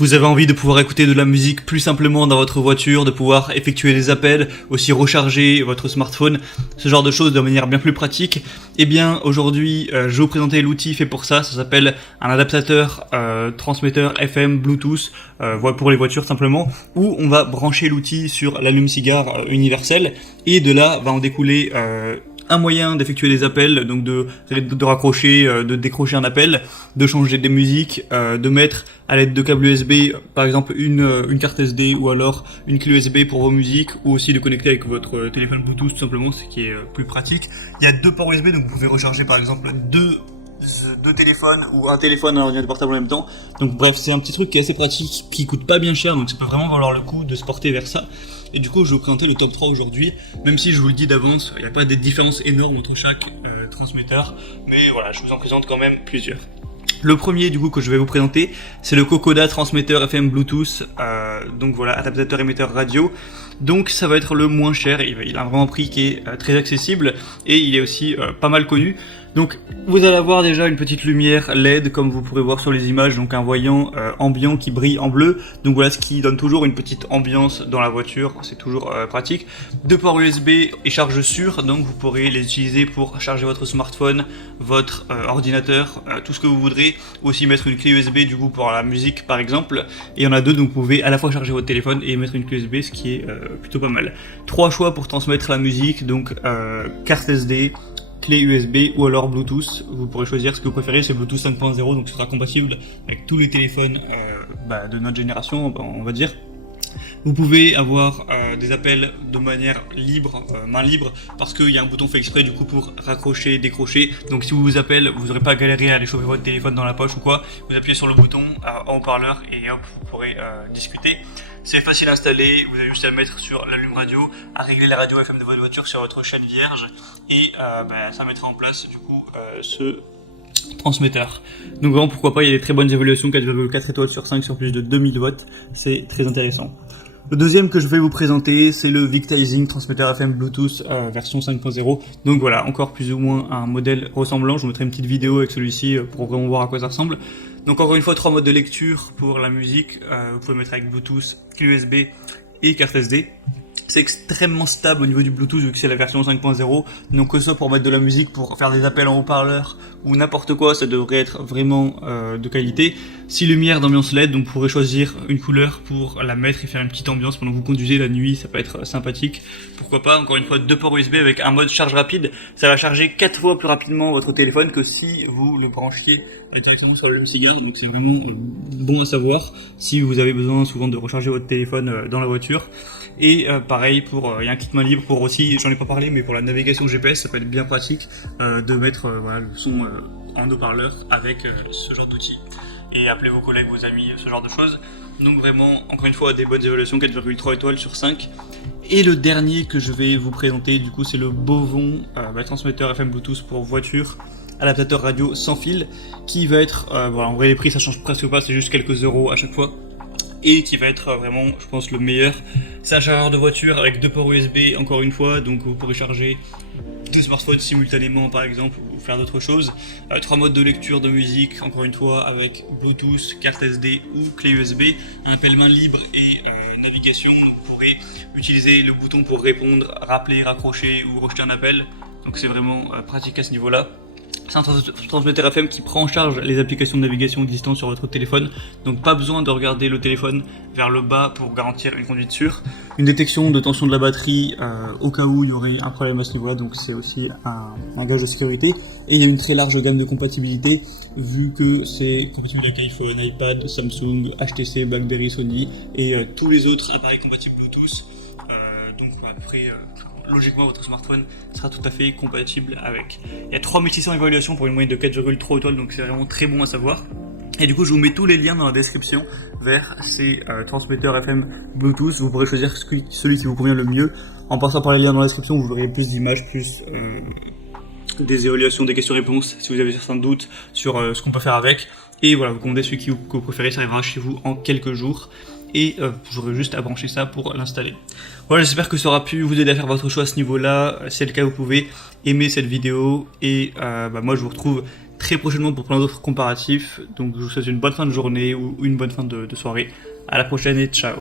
Vous avez envie de pouvoir écouter de la musique plus simplement dans votre voiture, de pouvoir effectuer des appels, aussi recharger votre smartphone, ce genre de choses de manière bien plus pratique. Eh bien aujourd'hui je vais vous présenter l'outil fait pour ça, ça s'appelle un adaptateur transmetteur FM Bluetooth pour les voitures simplement, où on va brancher l'outil sur l'allume-cigare universel et de là va en découler un moyen d'effectuer des appels, donc de raccrocher, de décrocher un appel, de changer des musiques, de mettre à l'aide de câbles USB, par exemple une carte SD ou alors une clé USB pour vos musiques, ou aussi de connecter avec votre téléphone Bluetooth tout simplement, ce qui est plus pratique. Il y a deux ports USB, donc vous pouvez recharger par exemple deux téléphones ou un téléphone et un ordinateur portable en même temps. Donc bref, c'est un petit truc qui est assez pratique, qui coûte pas bien cher, donc ça peut vraiment valoir le coup de se porter vers ça. Et du coup, je vais vous présenter le top 3 aujourd'hui, même si je vous le dis d'avance, il n'y a pas des différences énormes entre chaque transmetteur, mais voilà, je vous en présente quand même plusieurs. Le premier du coup que je vais vous présenter, c'est le Kokoda transmetteur FM Bluetooth, donc voilà, adaptateur émetteur radio. Donc ça va être le moins cher, il a vraiment un prix qui est très accessible et il est aussi pas mal connu. Donc vous allez avoir déjà une petite lumière LED comme vous pourrez voir sur les images, donc un voyant ambiant qui brille en bleu. Donc voilà, ce qui donne toujours une petite ambiance dans la voiture, c'est toujours pratique. Deux ports USB et charge sûre, donc vous pourrez les utiliser pour charger votre smartphone, votre ordinateur, tout ce que vous voudrez. Aussi mettre une clé USB du coup pour la musique par exemple. Et il y en a deux, donc vous pouvez à la fois charger votre téléphone et mettre une clé USB, ce qui est plutôt pas mal. Trois choix pour transmettre la musique, donc carte SD, clé USB ou alors Bluetooth. Vous pourrez choisir ce que vous préférez, c'est Bluetooth 5.0, donc ce sera compatible avec tous les téléphones de notre génération, on va dire. Vous pouvez avoir des appels de manière libre, main libre, parce qu'il y a un bouton fait exprès du coup pour raccrocher, décrocher. Donc si vous vous appelez, vous n'aurez pas galéré à aller choper votre téléphone dans la poche ou quoi. Vous appuyez sur le bouton en haut-parleur et hop, vous pourrez discuter. C'est facile à installer, vous avez juste à le mettre sur l'allume radio, à régler la radio FM de votre voiture sur votre chaîne vierge et ça mettra en place du coup ce transmetteur. Donc vraiment pourquoi pas, il y a des très bonnes évaluations, 4,4 étoiles sur 5 sur plus de 2000 watts, c'est très intéressant. Le deuxième que je vais vous présenter, c'est le Victizing transmetteur FM Bluetooth version 5.0. Donc voilà, encore plus ou moins un modèle ressemblant. Je vous mettrai une petite vidéo avec celui-ci pour vraiment voir à quoi ça ressemble. Donc encore une fois, trois modes de lecture pour la musique. Vous pouvez mettre avec Bluetooth, clé USB et carte SD. C'est extrêmement stable au niveau du Bluetooth vu que c'est la version 5.0. Donc que ce soit pour mettre de la musique, pour faire des appels en haut-parleur ou n'importe quoi, ça devrait être vraiment de qualité. 6 lumières d'ambiance LED, donc vous pourrez choisir une couleur pour la mettre et faire une petite ambiance pendant que vous conduisez la nuit, ça peut être sympathique. Pourquoi pas, encore une fois, deux ports USB avec un mode charge rapide. Ça va charger 4 fois plus rapidement votre téléphone que si vous le branchiez directement sur l'allume-cigare. Donc c'est vraiment bon à savoir si vous avez besoin souvent de recharger votre téléphone dans la voiture. Et pareil, il y a un kit main libre pour aussi, j'en ai pas parlé, mais pour la navigation GPS, ça peut être bien pratique de mettre voilà, le son en haut-parleur avec ce genre d'outil. Et appelez vos collègues, vos amis, ce genre de choses. Donc vraiment, encore une fois, des bonnes évaluations, 4,3 étoiles sur 5. Et le dernier que je vais vous présenter, du coup, c'est le Bovon transmetteur FM Bluetooth pour voiture, adaptateur radio sans fil, qui va être, voilà, en vrai les prix ça change presque pas, c'est juste quelques euros à chaque fois. Et qui va être vraiment, je pense, le meilleur. C'est un chargeur de voiture avec deux ports USB, encore une fois, donc vous pourrez charger deux smartphones simultanément par exemple, ou faire d'autres choses. Trois modes de lecture de musique, encore une fois, avec Bluetooth, carte SD ou clé USB. Un appel main libre et navigation, donc vous pourrez utiliser le bouton pour répondre, rappeler, raccrocher ou rejeter un appel. Donc c'est vraiment pratique à ce niveau-là. C'est un transmetteur FM qui prend en charge les applications de navigation existantes sur votre téléphone, donc pas besoin de regarder le téléphone vers le bas pour garantir une conduite sûre. Une détection de tension de la batterie au cas où il y aurait un problème à ce niveau-là, donc c'est aussi un gage de sécurité. Et il y a une très large gamme de compatibilité, vu que c'est compatible avec iPhone, iPad, Samsung, HTC, BlackBerry, Sony et tous les autres appareils compatibles Bluetooth. Donc après, logiquement votre smartphone sera tout à fait compatible avec. Il y a 3600 évaluations pour une moyenne de 4,3 étoiles, donc c'est vraiment très bon à savoir. Et du coup je vous mets tous les liens dans la description vers ces transmetteurs FM Bluetooth. Vous pourrez choisir celui qui vous convient le mieux. En passant par les liens dans la description, vous aurez plus d'images, plus des évaluations, des questions-réponses si vous avez certains doutes sur ce qu'on peut faire avec. Et voilà, vous commandez celui que vous préférez, ça arrivera chez vous en quelques jours. Et j'aurai juste à brancher ça pour l'installer. Voilà, j'espère que ça aura pu vous aider à faire votre choix à ce niveau-là. Si c'est le cas, vous pouvez aimer cette vidéo. Et moi, je vous retrouve très prochainement pour plein d'autres comparatifs. Donc je vous souhaite une bonne fin de journée ou une bonne fin de soirée. À la prochaine et ciao.